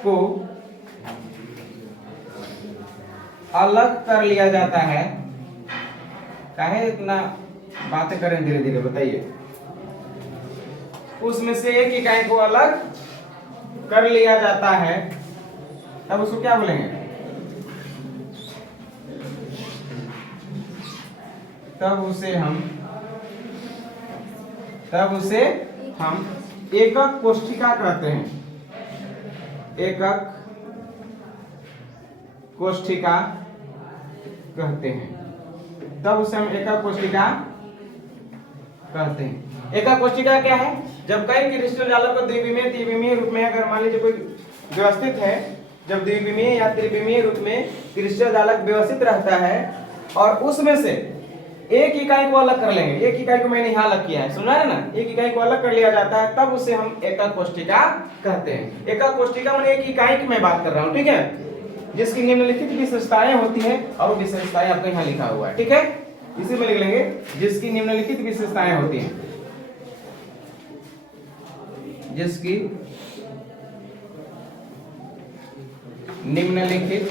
को अलग कर लिया जाता है। काहे इतना बातें करें, धीरे धीरे बताइए। उसमें से एक इकाई को अलग कर लिया जाता है, तब उसको क्या बोलेंगे, तब उसे हम एकक कोष्ठिका कहते हैं। एकक कोष्ठिका कहते हैं, तब उसे हम एकक कोष्ठिका कहते हैं। एकक कोष्ठिका क्या है, जब कई क्रिस्टल जालक को द्विविमीय त्रिविमीय रूप में, अगर मान लीजिए कोई व्यवस्थित है, जब द्विविमीय या त्रिविमीय रूप में क्रिस्टल जालक व्यवस्थित रहता है और उसमें से एक इकाई को अलग कर लेंगे, एक इकाई को मैंने यहाँ अलग किया है, सुना है ना, एक इकाई को अलग कर लिया जाता है, तब उसे हम एकक कोष्ठिका कहते हैं। एकक कोष्ठिका मतलब एक इकाई की मैं बात कर रहा हूँ, ठीक है, जिसकी निम्नलिखित विशेषताएं होती है, और वो विशेषताएं आपको यहाँ लिखा हुआ है, ठीक है, इसी में लिख लेंगे, जिसकी निम्नलिखित विशेषताएं होती हैं, जिसकी निम्नलिखित,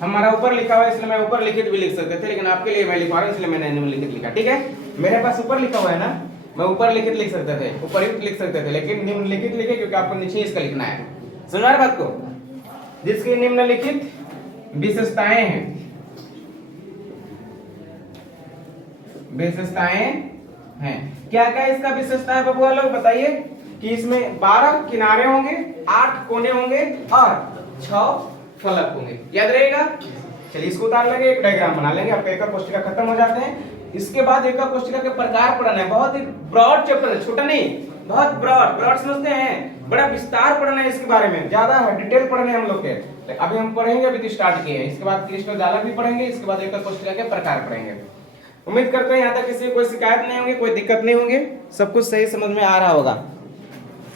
हमारा ऊपर लिखा हुआ है इसलिए मैं ऊपर लिखित भी लिख सकते थे, लेकिन आपके लिए मैं लिखवा रहा हूं इसलिए मैंने निम्नलिखित लिखा, ठीक है। मेरे पास ऊपर लिखा हुआ है ना, मैं ऊपर लिखित लिख सकते थे, उपरयुक्त लिख सकते थे, लेकिन निम्नलिखित लिखे क्योंकि आपको नीचे इसका लिखना है। सुना रहे बात को, जिसकी निम्नलिखित विशेषताएं हैं, विशेषताएं हैं, क्या क्या इसका विशेषता है बबुआ लोग बताइए, कि इसमें 12 किनारे होंगे, 8 कोने होंगे और 6 फलक होंगे। याद रहेगा? चलिए इसको उतार लेंगे, एक डायग्राम बना लेंगे, आपका एकक कोष्ठिका खत्म हो जाते हैं। इसके बाद एकक कोष्ठिका के प्रकार पढ़ना है, बहुत ही ब्रॉड चैप्टर है, छोटा नहीं, बहुत ब्रॉड समझते हैं, बड़ा विस्तार पढ़ना है इसके बारे में, ज्यादा डिटेल पढ़ने हम लोग के। अभी हम पढ़ेंगे, अभी तो स्टार्ट किए हैं, इसके बाद क्रिस्टल जालक भी पढ़ेंगे, इसके बाद एकक कोष्ठिका के प्रकार पढ़ेंगे। उम्मीद करते हैं यहाँ तक किसी को कोई शिकायत नहीं होगी, कोई दिक्कत नहीं होगी, सब कुछ सही समझ में आ रहा होगा।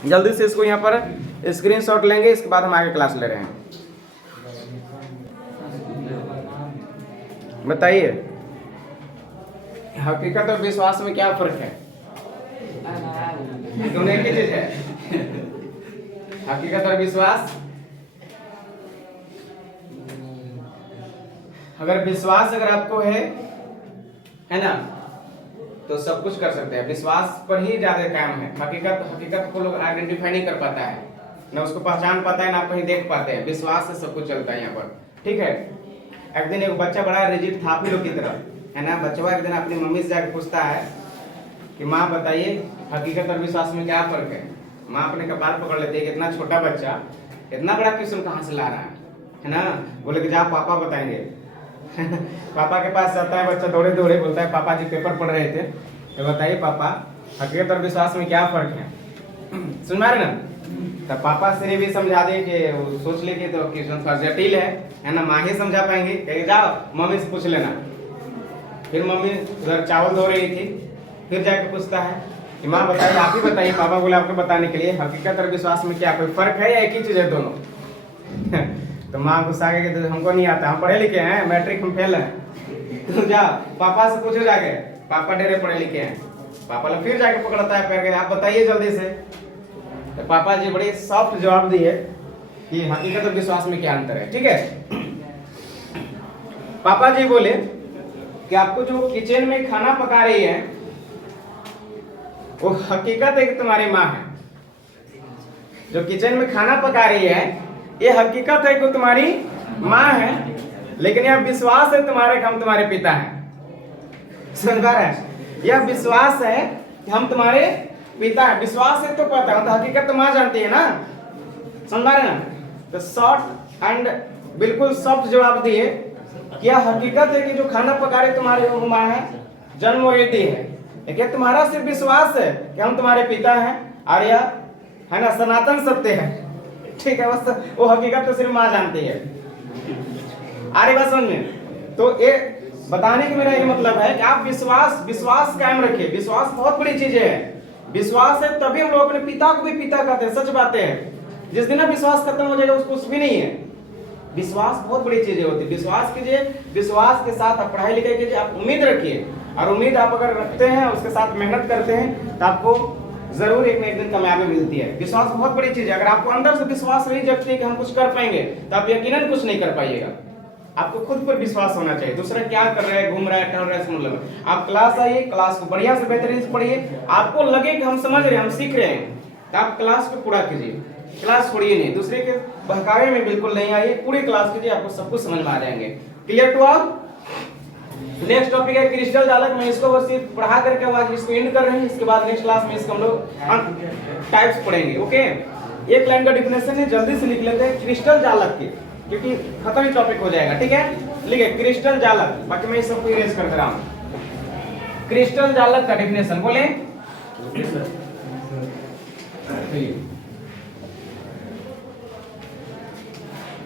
जल्दी से इसको यहाँ पर स्क्रीनशॉट लेंगे, इसके बाद हम आगे क्लास ले रहे हैं। बताइए हकीकत और विश्वास में क्या फर्क है? दोनों एक ही चीज है। हकीकत और विश्वास, अगर विश्वास अगर आपको है ना, तो सब कुछ कर सकते हैं। विश्वास पर ही ज्यादा काम है। हकीकत को लोग आइडेंटिफाई नहीं कर पाता है, ना उसको पहचान पाता है, ना कहीं देख पाते हैं। विश्वास से सब कुछ चलता है यहाँ पर, ठीक है। एक दिन एक बच्चा बड़ा रिजिड था, आप ही लोग की तरह, है ना। बच्चा एक दिन अपनी मम्मी से जाकर पूछता है कि माँ बताइए हकीकत और विश्वास में क्या फर्क है। माँ अपने कपाल पकड़ लेती है कि इतना छोटा बच्चा इतना बड़ा क्वेश्चन कहाँ से ला रहा है ना। बोले कि जा पापा बताएंगे। पापा के पास जाता है बच्चा, दौड़े दौड़े बोलता है पापा जी पेपर पढ़ रहे थे, तो बताइए पापा हकीकत और विश्वास में क्या फर्क है। सुन रहे ना, तब पापा से भी समझा दे कि सोच ले कि तो क्वेश्चन थोड़ा जटिल है ना, माँ ही समझा पाएंगे, कहे जाओ मम्मी से पूछ लेना। फिर मम्मी उधर चावल धो रही थी, फिर जाके पूछता है कि माँ बताइए, आप ही बताइए। पापा बोले आपको बताने के लिए हकीकत और विश्वास में क्या कोई फर्क है या एक ही चीज है दोनों। तो माँ गुस्सा के तो हमको नहीं आता, हम पढ़े लिखे हैं, मैट्रिक हम फेल हैं। तो जा पापा से पूछो जाके, पापा डेरे पढ़े लिखे हैं। पापा लोग फिर जाके पकड़ता है पैर के, आप बताइए जल्दी से। तो पापा जी बड़े सॉफ्ट जवाब दिए कि हकीकत और विश्वास में क्या अंतर है, ठीक है। पापा जी बोले कि आपको जो किचन में खाना पका रही है वो हकीकत है कि तुम्हारी माँ है। जो किचन में खाना पका रही है ये हकीकत है कि तुम्हारी माँ है, लेकिन यह विश्वास है तुम्हारे कि हम तुम्हारे पिता हैं। समझ पा रहे हैं? यह विश्वास है कि हम तुम्हारे पिता हैं। विश्वास है तो पता है, तो हकीकत तो माँ जानती है ना। समझ पा रहे हैं? तो शॉर्ट एंड बिल्कुल सॉफ्ट जवाब दिए कि यह हकीकत है कि जो खाना पका रही तुम्हारी माँ है, जन्म वेदी है। लेकिन तुम्हारा सिर्फ विश्वास है कि हम तुम्हारे पिता हैं, और यह है ना सनातन सत्य है, ठीक है। बस वो हकीकत तो सिर्फ माँ जानती है। आ रही बात समझ में? तो ये बताने का मेरा ये मतलब है कि आप विश्वास कायम रखिए। विश्वास बहुत बड़ी चीज है। विश्वास है तभी हम लोग अपने पिता को भी पिता कहते हैं। सच बातें हैं। जिस दिन विश्वास खत्म हो जाएगा उसको कुछ भी नहीं है। विश्वास बहुत बड़ी चीजें होती है। विश्वास कीजिए, विश्वास के साथ आप पढ़ाई लिखाई कीजिए, आप उम्मीद रखिए, और उम्मीद आप अगर रखते हैं उसके साथ मेहनत करते हैं तो आपको जरूर एक न एक दिन कामयाबी मिलती है। विश्वास बहुत बड़ी चीज है। अगर आपको अंदर से विश्वास नहीं जगती है कि हम कुछ कर पाएंगे तो आप यकीनन कुछ नहीं कर पाइएगा। आपको खुद पर विश्वास होना चाहिए। दूसरा क्या कर रहे हैं, घूम रहा है, टहल रहा है, समझ लो। आप क्लास आइए, क्लास को बढ़िया से बेहतरीन से पढ़िए। आपको लगे कि हम समझ रहे हैं, हम सीख रहे हैं, तो आप क्लास को पूरा कीजिए। क्लास छोड़िए नहीं, दूसरे के बहकावे में बिल्कुल नहीं आइए, पूरी क्लास कीजिए, आपको सब कुछ समझ में आ जाएंगे। Clear to all? Next topic है क्रिस्टल जालक। मैं इसको बस सिर्फ पढ़ा करके आज इसको एंड कर रहे हैं। इसके बाद नेक्स्ट क्लास में इसको हम लोग टाइप्स पढ़ेंगे। ओके, एक लाइन का डिफिनेशन है, जल्दी से लिख लेते हैं क्रिस्टल जालक की, क्योंकखत्म ही टॉपिक हो जाएगा, ठीक है। लिखिए क्रिस्टल जालक, बाकी मैं इस सबको इरेज कर दे रहा हूं। क्रिस्टल जालक का डिफिनेशन बोले।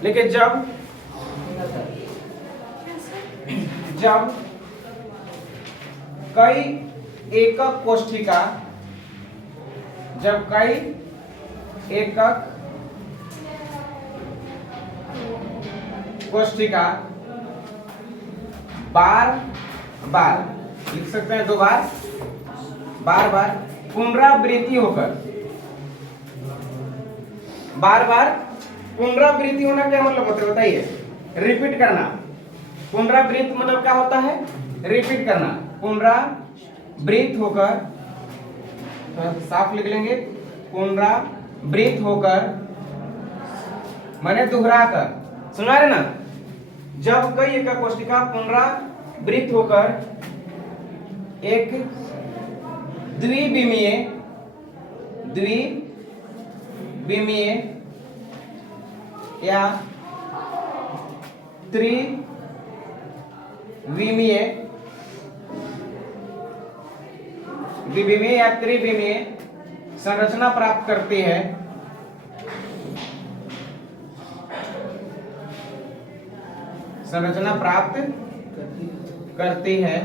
लेकिन जब कई एकक कोष्ठिका बार बार लिख सकते हैं, 2 बार, बार बार पुनरावृत्ति होकर, बार बार पुनरावृत्ति होना क्या मतलब होता है बताइए? रिपीट करना। पुनरावृत्त मतलब क्या होता है? रिपीट करना। पुनरावृत्त होकर, साफ लिख लेंगे, पुनरावृत्त होकर माने दोहराकर। सुना रहे ना? जब कई एकक कोष्ठिका पुनरावृत्त होकर एक द्विविमीय विमीय या त्रिविमीय, द्विविमीय या त्रिविमीय संरचना प्राप्त करती है। संरचना प्राप्त करती है,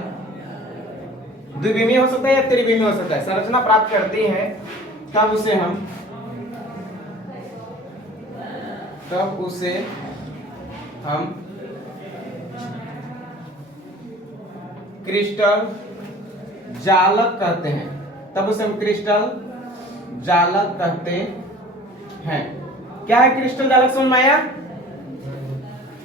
द्विविमीय हो सकता है या त्रिविमीय हो सकता है, संरचना प्राप्त करती है, तब उसे हम क्रिस्टल जालक कहते हैं। तब उसे हम क्रिस्टल जालक कहते हैं। क्या है क्रिस्टल जालक, समझ में आया?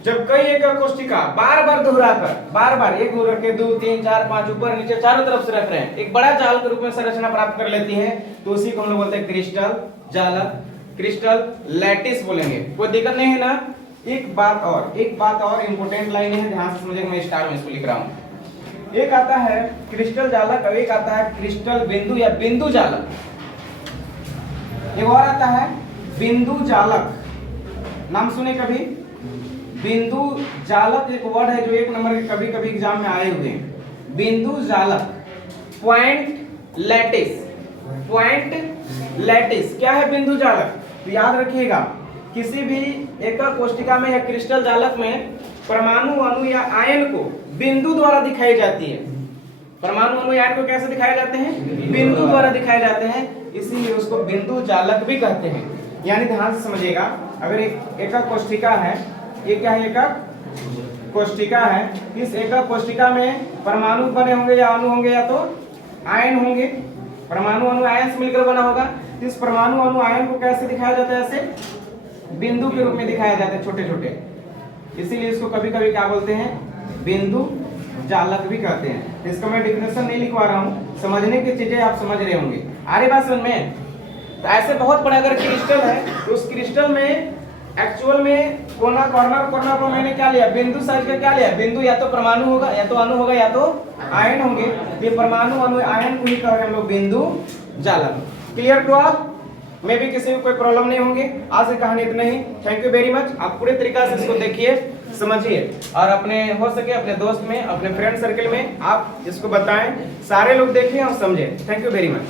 जब कई एकल कोशिका बार बार दोहराकर एक दूर रखे 2 3 4 5 ऊपर नीचे चारों तरफ से रख रहे हैं, एक बड़ा जाल के रूप में संरचना प्राप्त कर लेती है, तो उसी को हम लोग बोलते हैं क्रिस्टल जालक, क्रिस्टल लैटिस बोलेंगे। कोई दिक्कत नहीं है ना? एक बात और इंपॉर्टेंट लाइन है, ध्यान से समझिएगा, मैं स्टार में इसको लिख रहा हूं। एक आता है क्रिस्टल जालक और एक आता है क्रिस्टल बिंदु या बिंदु जालक। एक और आता है बिंदु जालक, नाम सुने कभी? बिंदु जालक एक वर्ड है जो 1 नंबर के कभी कभी एग्जाम में आए हुए हैं। बिंदु जालक, पॉइंट लैटिस। क्या है बिंदु जालक? तो याद रखिएगा, किसी भी एकल कोशिका में या क्रिस्टल जालक में परमाणु अणु या आयन को बिंदु द्वारा दिखाई जाती है। परमाणु अणु या आयन को कैसे दिखाए जाते हैं? बिंदु द्वारा दिखाए जाते हैं, इसीलिए उसको बिंदु जालक भी कहते हैं। यानी ध्यान से समझिएगा, अगर एक एकल कोशिका है, ये क्या है? एकल कोशिका है। इस एकल कोशिका में परमाणु बने होंगे या अणु होंगे या तो आयन होंगे। परमाणु अणु आयन से मिलकर बना होगा। इस परमाणु अणु आयन को कैसे दिखाया जाता है? ऐसे बिंदु के रूप में दिखाया जाता है, छोटे छोटे, इसीलिए इसको कभी कभी क्या बोलते हैं? बिंदु जालक भी कहते हैं। इसका मैं डेफिनेशन नहीं लिखवा रहा हूँ, समझने की चीजें आप समझ रहे होंगे। आ रही बात समझ में? तो ऐसे बहुत बड़ा अगर क्रिस्टल है तो उस क्रिस्टल में एक्चुअल में कॉर्नर पर मैंने क्या लिया? बिंदु साइज का क्या लिया? बिंदु या तो परमाणु होगा या तो अणु होगा या तो आयन होंगे। ये परमाणु अणु आयन को ही कह रहे हैं हम लोग बिंदु जालक। Clear to all? में भी किसी को कोई प्रॉब्लम नहीं होंगे। आज की कहानी इतना ही। Thank you very much. आप पूरे तरीका से इसको देखिए, समझिए और अपने हो सके अपने दोस्त में, अपने फ्रेंड सर्कल में आप इसको बताएं, सारे लोग देखें और समझें। Thank you very much.